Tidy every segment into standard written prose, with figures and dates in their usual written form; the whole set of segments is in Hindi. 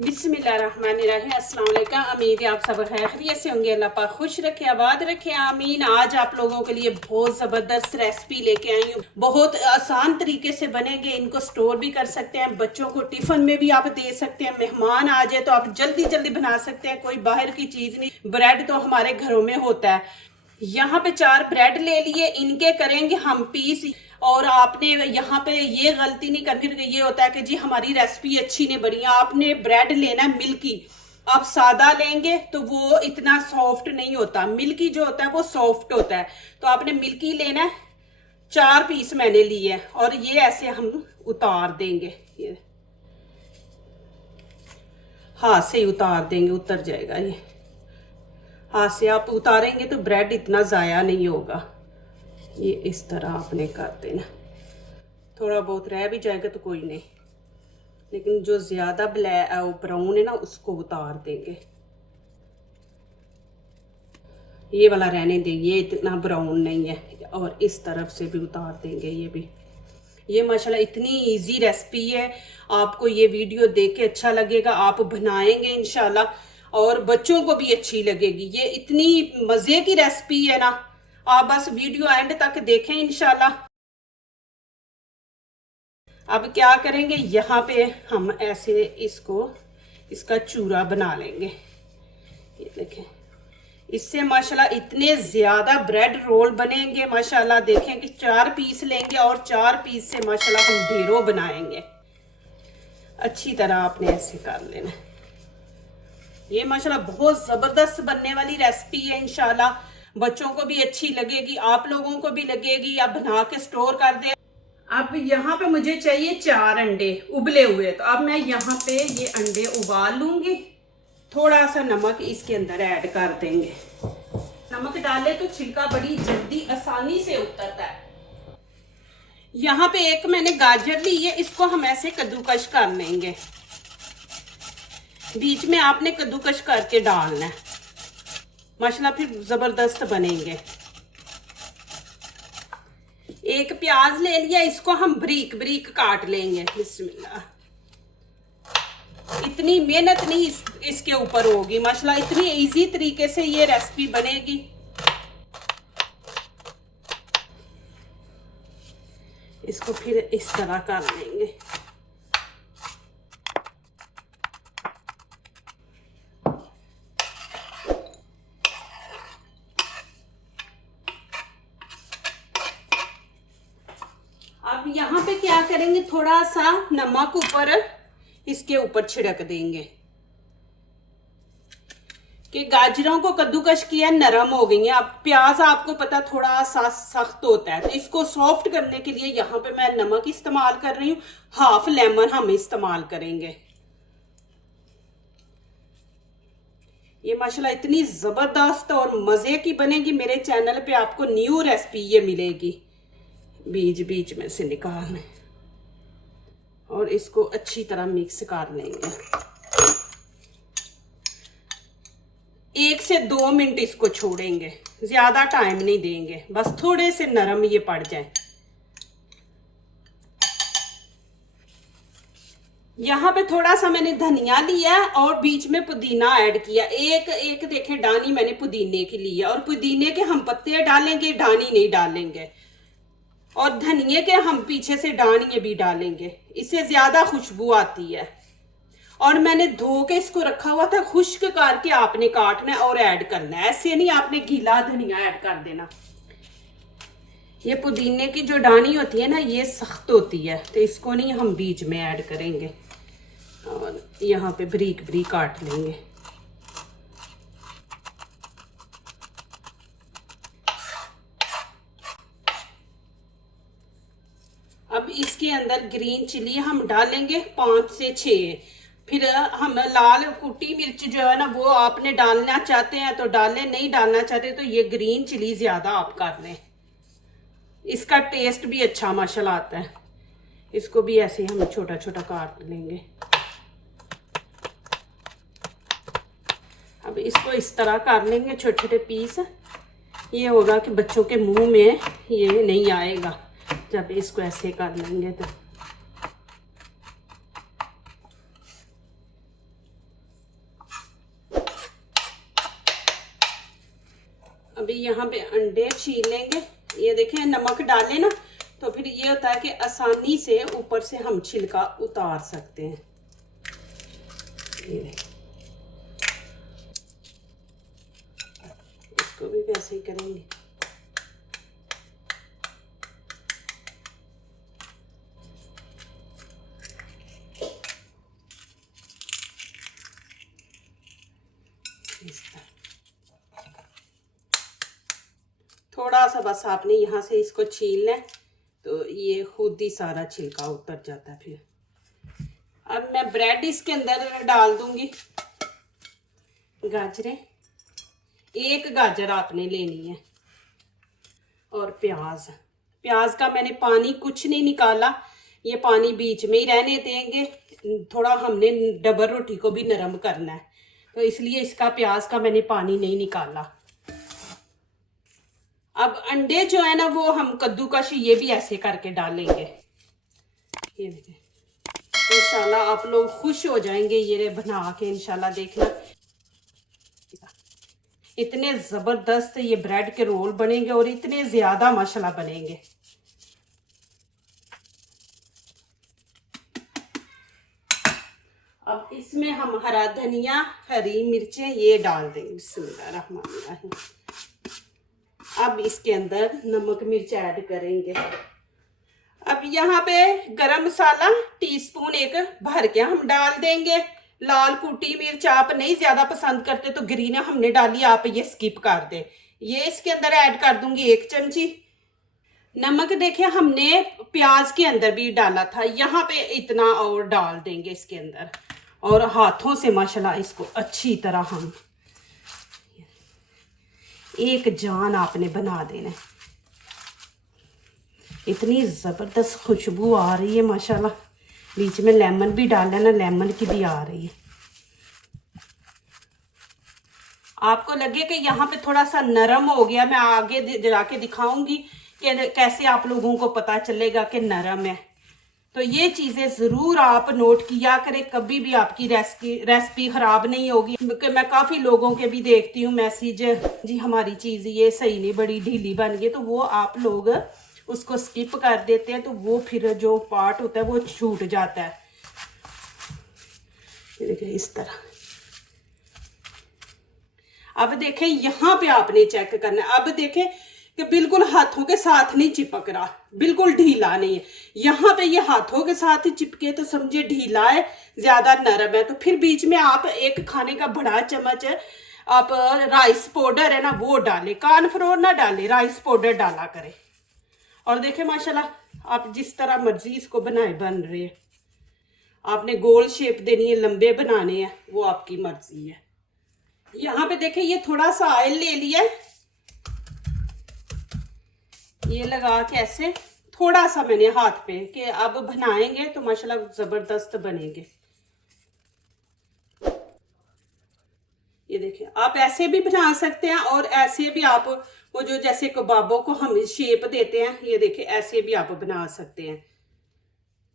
बिस्मिल्लाहिर्रहमानिर्रहीम। अस्सलाम वालेकुम। उम्मीद है आप सब खैरियत से होंगे। अल्लाह पाक खुश रखे, आबाद रखे, आमीन। आज आप लोगों के लिए बहुत ज़बरदस्त रेसिपी लेके आई हूँ। बहुत आसान तरीके से बनेंगे। इनको स्टोर भी कर सकते हैं, बच्चों को टिफ़िन में भी आप दे सकते हैं। मेहमान आ जाए तो आप जल्दी जल्दी बना सकते हैं, कोई बाहर की चीज़ नहीं। ब्रेड तो हमारे घरों में होता है। यहाँ पे 4 ब्रेड ले लिए, इनके करेंगे हम पीस। और आपने यहाँ पे ये गलती नहीं करनी कि ये होता है कि जी हमारी रेसिपी अच्छी नहीं बनी। आपने ब्रेड लेना है मिल्की। आप सादा लेंगे तो वो इतना सॉफ्ट नहीं होता, मिल्की जो होता है वो सॉफ्ट होता है। तो आपने मिल्की लेना है। 4 पीस मैंने लिए हैं और ये ऐसे हम उतार देंगे। ये हाथ से ही उतार देंगे, उतर जाएगा। ये हाथ से आप उतारेंगे तो ब्रेड इतना ज़ाया नहीं होगा। ये इस तरह आपने कर देना। थोड़ा बहुत रह भी जाएगा तो कोई नहीं, लेकिन जो ज़्यादा ब्राउन है ना उसको उतार देंगे। ये वाला रहने देंगे, ये इतना ब्राउन नहीं है। और इस तरफ से भी उतार देंगे ये भी। ये माशाल्लाह इतनी इजी रेसिपी है। आपको ये वीडियो देख के अच्छा लगेगा, आप बनाएंगे इंशाल्लाह और बच्चों को भी अच्छी लगेगी। ये इतनी मज़े की रेसिपी है ना, आप बस वीडियो एंड तक देखें इंशाल्लाह। अब क्या करेंगे, यहाँ पे हम ऐसे इसका चूरा बना लेंगे। ये देखें, इससे माशाल्लाह इतने ज़्यादा ब्रेड रोल बनेंगे। माशाल्लाह देखें कि 4 पीस लेंगे और 4 पीस से माशाल्लाह हम ढेरों बनाएंगे। अच्छी तरह आपने ऐसे कर लेना। ये माशाल्लाह बहुत ज़बरदस्त बनने वाली रेसिपी है। इंशाल्लाह बच्चों को भी अच्छी लगेगी, आप लोगों को भी लगेगी। आप बना के स्टोर कर दे। अब यहाँ पे मुझे चाहिए 4 अंडे उबले हुए। तो अब मैं यहाँ पे ये अंडे उबाल लूंगी। थोड़ा सा नमक इसके अंदर ऐड कर देंगे। नमक डाले तो छिलका बड़ी जल्दी आसानी से उतरता है। यहाँ पे एक मैंने गाजर ली है, इसको हम ऐसे कद्दूकश कर लेंगे। बीच में आपने कद्दूकश करके डालना है, माशाल्लाह फिर जबरदस्त बनेंगे। एक प्याज ले लिया, इसको हम बारीक बारीक काट लेंगे। बिस्मिल्लाह। इतनी मेहनत नहीं इसके ऊपर होगी, माशाल्लाह इतनी इजी तरीके से ये रेसिपी बनेगी। इसको फिर इस तरह कर लेंगे। अब यहाँ पे क्या करेंगे, थोड़ा सा नमक ऊपर इसके ऊपर छिड़क देंगे कि गाजरों को कद्दूकश किया, नरम हो गई है। अब प्याज आपको पता थोड़ा सा सख्त होता है, तो इसको सॉफ्ट करने के लिए यहाँ पे मैं नमक इस्तेमाल कर रही हूँ। हाफ लेमन हम इस्तेमाल करेंगे। ये माशाल्लाह इतनी जबरदस्त और मजे की बनेगी। मेरे चैनल पे आपको न्यू रेसिपी ये मिलेगी। बीच बीच में से निकालने और इसको अच्छी तरह मिक्स कर लेंगे। 1 से 2 मिनट इसको छोड़ेंगे, ज्यादा टाइम नहीं देंगे, बस थोड़े से नरम ये पड़ जाए। यहाँ पे थोड़ा सा मैंने धनिया लिया और बीच में पुदीना ऐड किया। एक देखें डानी मैंने पुदीने की ली है, और पुदीने के हम पत्ते डालेंगे, डानी नहीं डालेंगे। और धनिए के हम पीछे से डानिये भी डालेंगे, इससे ज्यादा खुशबू आती है। और मैंने धो के इसको रखा हुआ था, खुश्क करके आपने काटना है और ऐड करना है। ऐसे नहीं आपने गीला धनिया ऐड कर देना। ये पुदीने की जो डानी होती है ना, ये सख्त होती है, तो इसको नहीं हम बीच में ऐड करेंगे। और यहाँ पे बारीक बारीक काट लेंगे। अब इसके अंदर ग्रीन चिली हम डालेंगे 5 से 6। फिर हम लाल कुटी मिर्च जो है ना, वो आपने डालना चाहते हैं तो डालें, नहीं डालना चाहते तो ये ग्रीन चिली ज्यादा आप कर लें। इसका टेस्ट भी अच्छा माशाल्लाह आता है। इसको भी ऐसे हम छोटा छोटा काट लेंगे। अब इसको इस तरह कर लेंगे छोटे छोटे पीस। ये होगा कि बच्चों के मुंह में ये नहीं आएगा जब इसको ऐसे कर लेंगे तो। अभी यहाँ पे अंडे छील लेंगे। ये देखें, नमक डालें ना तो फिर ये होता है कि आसानी से ऊपर से हम छिलका उतार सकते हैं। ये इसको भी वैसे ही करेंगे। थोड़ा सा बस आपने यहाँ से इसको छील लें तो ये खुद ही सारा छिलका उतर जाता है। फिर अब मैं ब्रेड इसके अंदर डाल दूंगी। गाजरें, एक गाजर आपने लेनी है, और प्याज। प्याज का मैंने पानी कुछ नहीं निकाला, ये पानी बीच में ही रहने देंगे। थोड़ा हमने डबल रोटी को भी नरम करना है, तो इसलिए इसका प्याज का मैंने पानी नहीं निकाला। अब अंडे जो है ना वो हम कद्दूकश ये भी ऐसे करके डालेंगे। ये देखिए, इंशाल्लाह आप लोग खुश हो जाएंगे ये बना के। इंशाल्लाह देखना, इतने जबरदस्त ये ब्रेड के रोल बनेंगे और इतने ज्यादा माशाल्लाह बनेंगे। अब इसमें हम हरा धनिया, हरी मिर्चें ये डाल देंगे। बिस्मिल्लाहिर्रहमानिर्रहीम। अब इसके अंदर नमक मिर्च ऐड करेंगे। अब यहाँ पे गरम मसाला टीस्पून एक भर के हम डाल देंगे। लाल कुटी मिर्च आप नहीं ज्यादा पसंद करते तो ग्रीन हमने डाली, आप ये स्किप कर दे। ये इसके अंदर ऐड कर दूंगी 1 चमची। नमक देखिए हमने प्याज के अंदर भी डाला था, यहाँ पे इतना और डाल देंगे इसके अंदर, और हाथों से माशाल्लाह इसको अच्छी तरह हम एक जान आपने बना देना। इतनी जबरदस्त खुशबू आ रही है माशाल्लाह। बीच में लेमन भी डाला ना, लेमन की भी आ रही है। आपको लगे कि यहाँ पे थोड़ा सा नरम हो गया, मैं आगे जाके दिखाऊंगी कि कैसे आप लोगों को पता चलेगा कि नरम है। तो ये चीजें जरूर आप नोट किया करें, कभी भी आपकी रेसिपी खराब नहीं होगी। क्योंकि मैं काफी लोगों के भी देखती हूँ मैसेज, जी हमारी चीज ये सही नहीं, बड़ी ढीली बन गई, तो वो आप लोग उसको स्किप कर देते हैं, तो वो फिर जो पार्ट होता है वो छूट जाता है। देखिए इस तरह। अब देखें यहाँ पे आपने चेक करना है। अब देखें कि बिल्कुल हाथों के साथ नहीं चिपक रहा, बिल्कुल ढीला नहीं है। यहाँ पे ये हाथों के साथ ही चिपके तो समझिए ढीला है, ज्यादा नरम है। तो फिर बीच में आप 1 खाने का बड़ा चम्मच आप राइस पाउडर है ना वो डालें, कॉर्नफ्लोर ना डालें, राइस पाउडर डाला करें। और देखें माशाल्लाह आप जिस तरह मर्जी इसको बनाए बन रहे हैं। आपने गोल शेप देनी है, लंबे बनाने हैं, वो आपकी मर्जी है। यहाँ पे देखें ये थोड़ा सा ऑयल ले लिया, ये लगा के ऐसे थोड़ा सा मैंने हाथ पे, कि अब बनाएंगे तो माशाल्लाह जबरदस्त बनेंगे। ये देखिए आप ऐसे भी बना सकते हैं, और ऐसे भी आप वो जो जैसे कबाबों को हम शेप देते हैं, ये देखिए ऐसे भी आप बना सकते हैं,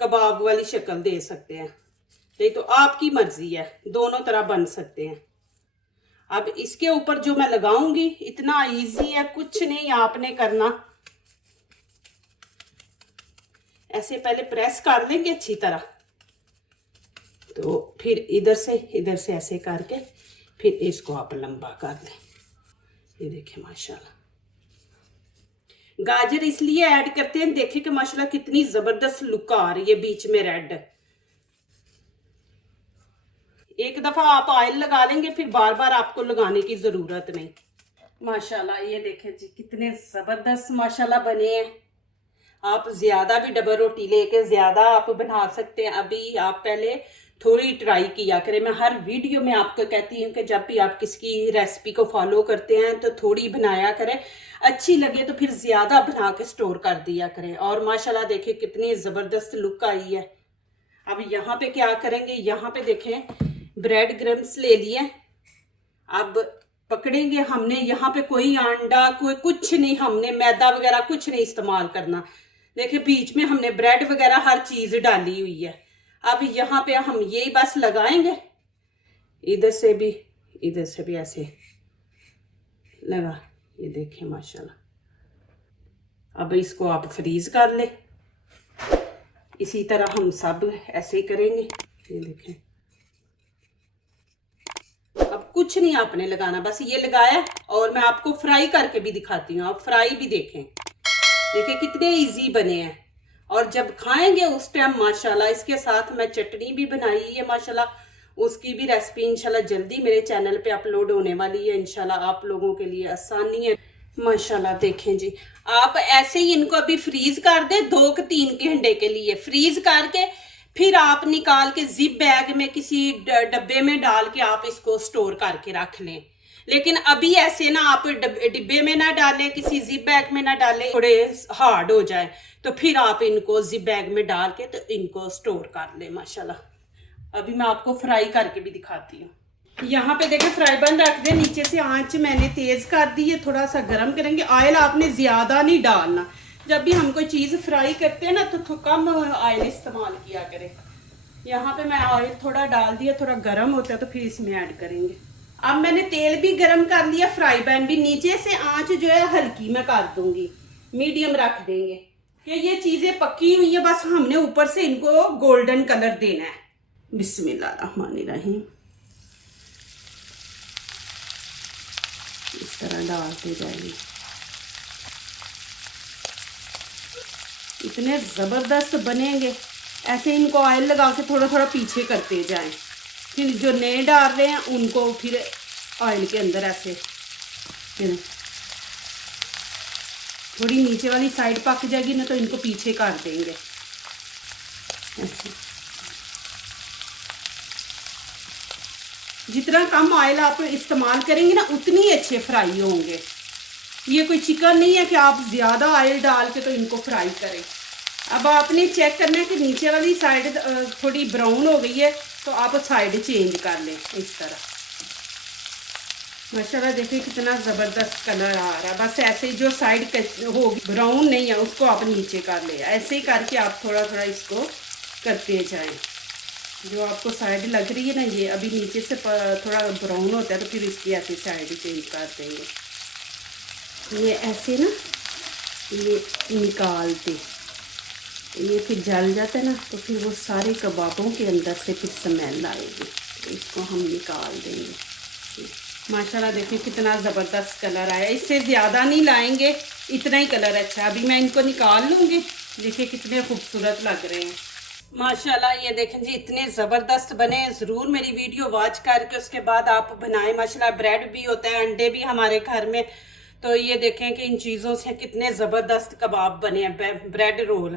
कबाब वाली शक्ल दे सकते हैं। नहीं तो आपकी मर्जी है, दोनों तरह बन सकते हैं। अब इसके ऊपर जो मैं लगाऊंगी इतना इजी है, कुछ नहीं आपने करना। ऐसे पहले प्रेस कर लेंगे अच्छी तरह, तो फिर इधर से ऐसे करके फिर इसको आप लंबा कर लें। ये देखिए माशाल्लाह। गाजर इसलिए ऐड करते हैं, देखिए कि माशाल्लाह कितनी जबरदस्त लुक आ रही है बीच में रेड। एक दफा आप ऑयल लगा लेंगे फिर बार बार आपको लगाने की जरूरत नहीं। माशाल्लाह ये देखें जी कितने जबरदस्त माशाल्लाह बने हैं। आप ज्यादा भी डबल रोटी लेके ज्यादा आप बना सकते हैं। अभी आप पहले थोड़ी ट्राई किया करें। मैं हर वीडियो में आपको कहती हूँ कि जब भी आप किसी रेसिपी को फॉलो करते हैं तो थोड़ी बनाया करें, अच्छी लगे तो फिर ज्यादा बना के स्टोर कर दिया करें। और माशाल्लाह देखिए कितनी जबरदस्त लुक आई है। अब यहाँ पे क्या करेंगे, यहाँ पे देखें ब्रेड क्रम्स ले लिए। अब पकड़ेंगे हमने, यहाँ पे कोई अंडा कोई कुछ नहीं, हमने मैदा वगैरह कुछ नहीं इस्तेमाल करना। देखिए बीच में हमने ब्रेड वगैरह हर चीज डाली हुई है। अब यहाँ पे हम यही बस लगाएंगे, इधर से भी ऐसे लगा, ये देखें माशाल्लाह। अब इसको आप फ्रीज कर ले। इसी तरह हम सब ऐसे ही करेंगे। ये देखें, अब कुछ नहीं आपने लगाना, बस ये लगाया। और मैं आपको फ्राई करके भी दिखाती हूँ, आप फ्राई भी देखें। देखिए कितने इजी बने हैं। और जब खाएंगे उस टाइम माशाल्लाह, इसके साथ मैं चटनी भी बनाई है माशाल्लाह, उसकी भी रेसिपी इंशाल्लाह जल्दी मेरे चैनल पे अपलोड होने वाली है। इंशाल्लाह आप लोगों के लिए आसानी है माशाल्लाह। देखें जी, आप ऐसे ही इनको अभी फ्रीज कर दे 2-3 घंटे के लिए। फ्रीज करके फिर आप निकाल के जिप बैग में किसी डब्बे में डाल के आप इसको स्टोर करके रख लें। लेकिन अभी ऐसे ना आप डिब्बे में ना डालें, किसी जिप बैग में ना डालें, थोड़े हार्ड हो जाए। तो फिर आप इनको जिप बैग में डाल के तो इनको स्टोर कर लें माशाल्लाह। अभी मैं आपको फ्राई करके भी दिखाती हूँ। यहाँ पे देखें फ्राई पैन रख दे, नीचे से आंच मैंने तेज कर दी है, थोड़ा सा गर्म करेंगे। ऑयल आपने ज्यादा नहीं डालना। जब भी हम कोई चीज फ्राई करते हैं ना तो कम ऑयल इस्तेमाल किया करें। यहाँ पे मैं ऑयल थोड़ा डाल दिया, थोड़ा गर्म होता है तो फिर इसमें ऐड करेंगे। अब मैंने तेल भी गर्म कर लिया, फ्राई पैन भी। नीचे से आंच जो है हल्की मैं कर दूंगी, मीडियम रख देंगे कि ये चीजें पकी हुई है। बस हमने ऊपर से इनको गोल्डन कलर देना है। बिस्मिल्लाहिर्रहमानिर्रहीम। इस तरह डालते जाएंगे। इतने जबरदस्त बनेंगे। ऐसे इनको ऑयल लगा के थोड़ा थोड़ा पीछे करते जाएं। फिर जो नए डाल रहे हैं उनको फिर ऑयल के अंदर ऐसे थोड़ी नीचे वाली साइड पक जाएगी ना तो इनको पीछे कर देंगे ऐसे। जितना कम ऑयल आप इस्तेमाल करेंगे ना उतनी अच्छे फ्राई होंगे। ये कोई चिकन नहीं है कि आप ज़्यादा ऑयल डाल के तो इनको फ्राई करें। अब आपने चेक करना है कि नीचे वाली साइड थोड़ी ब्राउन हो गई है तो आप साइड चेंज कर लें इस तरह। माशाल्लाह देखिए कितना ज़बरदस्त कलर आ रहा है। बस ऐसे जो साइड होगी ब्राउन नहीं है उसको आप नीचे कर ले। ऐसे ही करके आप थोड़ा थोड़ा इसको करते जाएं। जो आपको साइड लग रही है ना, ये अभी नीचे से थोड़ा ब्राउन होता है तो फिर इसकी ऐसे साइड चेंज कर देंगे। ये ऐसे ना ये निकालते, ये फिर जल जाता है ना तो फिर वो सारे कबाबों के अंदर से फिर स्मेल आएगी। तो इसको हम निकाल देंगे। माशाल्लाह देखिए कितना ज़बरदस्त कलर आया। इससे ज़्यादा नहीं लाएंगे, इतना ही कलर अच्छा। अभी मैं इनको निकाल लूँगी। देखिए कितने खूबसूरत लग रहे हैं माशाल्लाह। ये देखें जी इतने ज़बरदस्त बने। ज़रूर मेरी वीडियो वॉच करके उसके बाद आप बनाएं। माशाल्लाह ब्रेड भी होता है, अंडे भी हमारे घर में। तो ये देखें कि इन चीज़ों से कितने ज़बरदस्त कबाब बने हैं, ब्रेड रोल।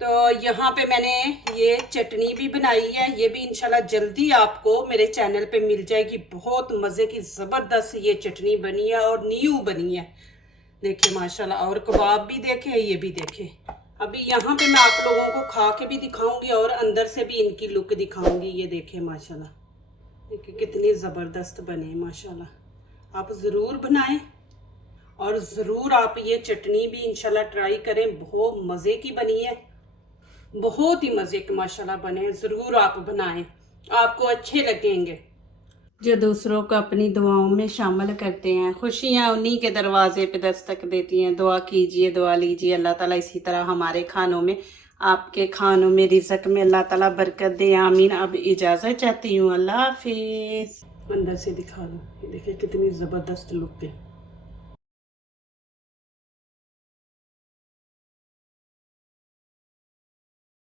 तो यहाँ पे मैंने ये चटनी भी बनाई है, ये भी इंशाल्लाह जल्दी आपको मेरे चैनल पे मिल जाएगी। बहुत मज़े की ज़बरदस्त ये चटनी बनी है और न्यू बनी है। देखिए माशाल्लाह। और कबाब भी देखें, ये भी देखें। अभी यहाँ पे मैं आप लोगों को खा के भी दिखाऊंगी और अंदर से भी इनकी लुक दिखाऊंगी। ये देखें माशाल्लाह, देखिए कितनी ज़बरदस्त बने माशाल्लाह। आप ज़रूर बनाएं और ज़रूर आप ये चटनी भी इंशाल्लाह ट्राई करें। बहुत मज़े की बनी है, बहुत ही मज़े के माशाल्लाह बने हैं। ज़रूर आप बनाएं, आपको अच्छे लगेंगे। जो दूसरों को अपनी दुआओं में शामिल करते हैं, खुशियाँ उन्हीं के दरवाजे पे दस्तक देती हैं। दुआ कीजिए, दुआ लीजिए। अल्लाह ताला इसी तरह हमारे खानों में, आपके खानों में, रिज़्क़ में अल्लाह ताला बरकत दे। आमीन। अब इजाज़त चाहती हूँ। अल्लाह हाफिज़। अंदर से दिखा दो, ये देखिए कितनी ज़बरदस्त लुक है।